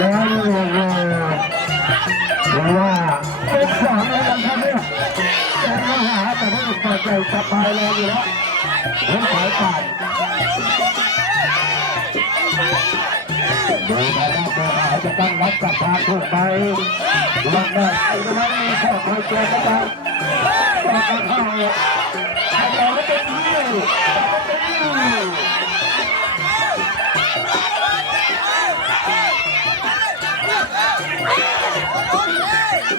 ดูแล้วนี่โอ้โหดูว่าเป็นสองเลยนะครับเนี่ยแต่ก็หาแต่ว่าเปิดใจสบายเลยอยู่แล้วเฮ้ยสายป่านดูทางด้านตัวหาจะตั้งรับกับทางถูกไหมวันแรกไอ้คนนั้นมีข้อคอยเตือนนะครับก็เข้าทำอะไรก็เป็นนิ้วเป็น ส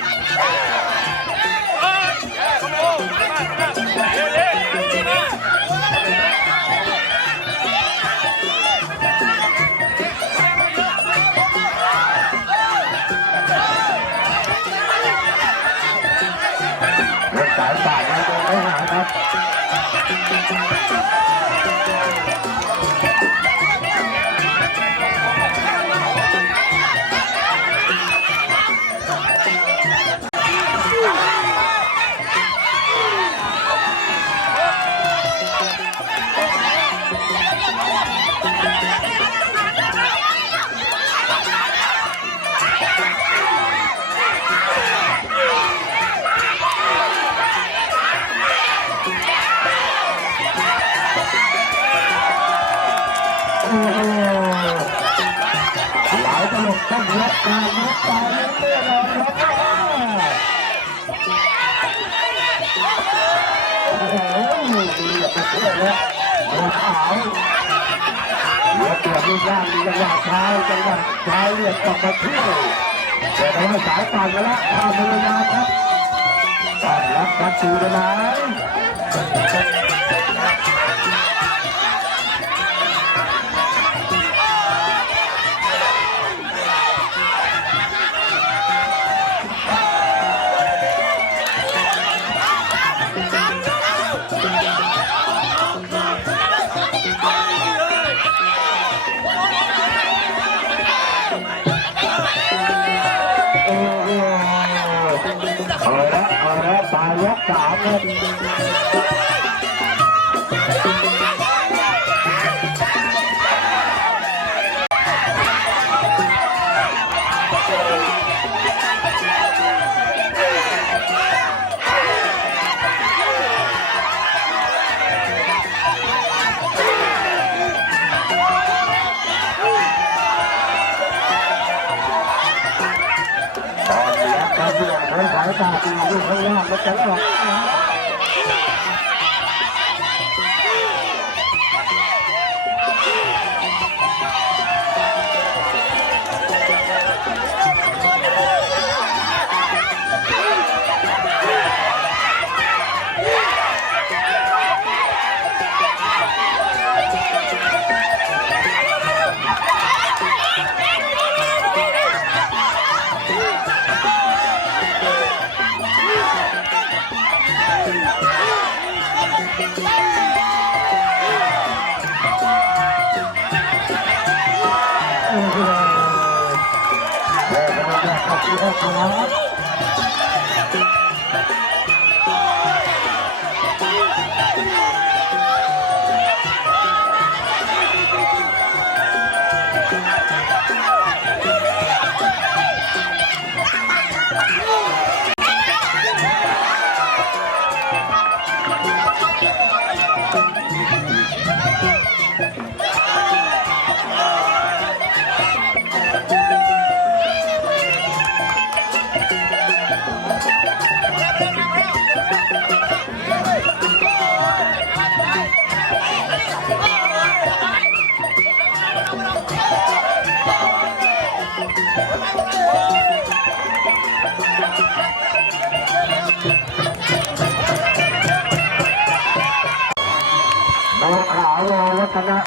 ายป่านยังเดินไม่หายครับ หหลายตลกต้องรับการรับตาเลี้ยงแน่นอนครับโอ้โหดีแบบเพื่อนแล้วหัวขาว ตัวเปียกรูปร่างมีจังหวะเท้าจังหวะเท้าเรียกกลับมาเที่ยวแต่ทำให้สายต่างกันแล้วข้ามไปเลยนะครับต้อนรับกันสู่ได้ไหม เอาละเอาละปลายยกสามครับ การที่เราใช้สายตาดูลูกข้างล่างมันจะหลอกำลังจะขับที่ ออ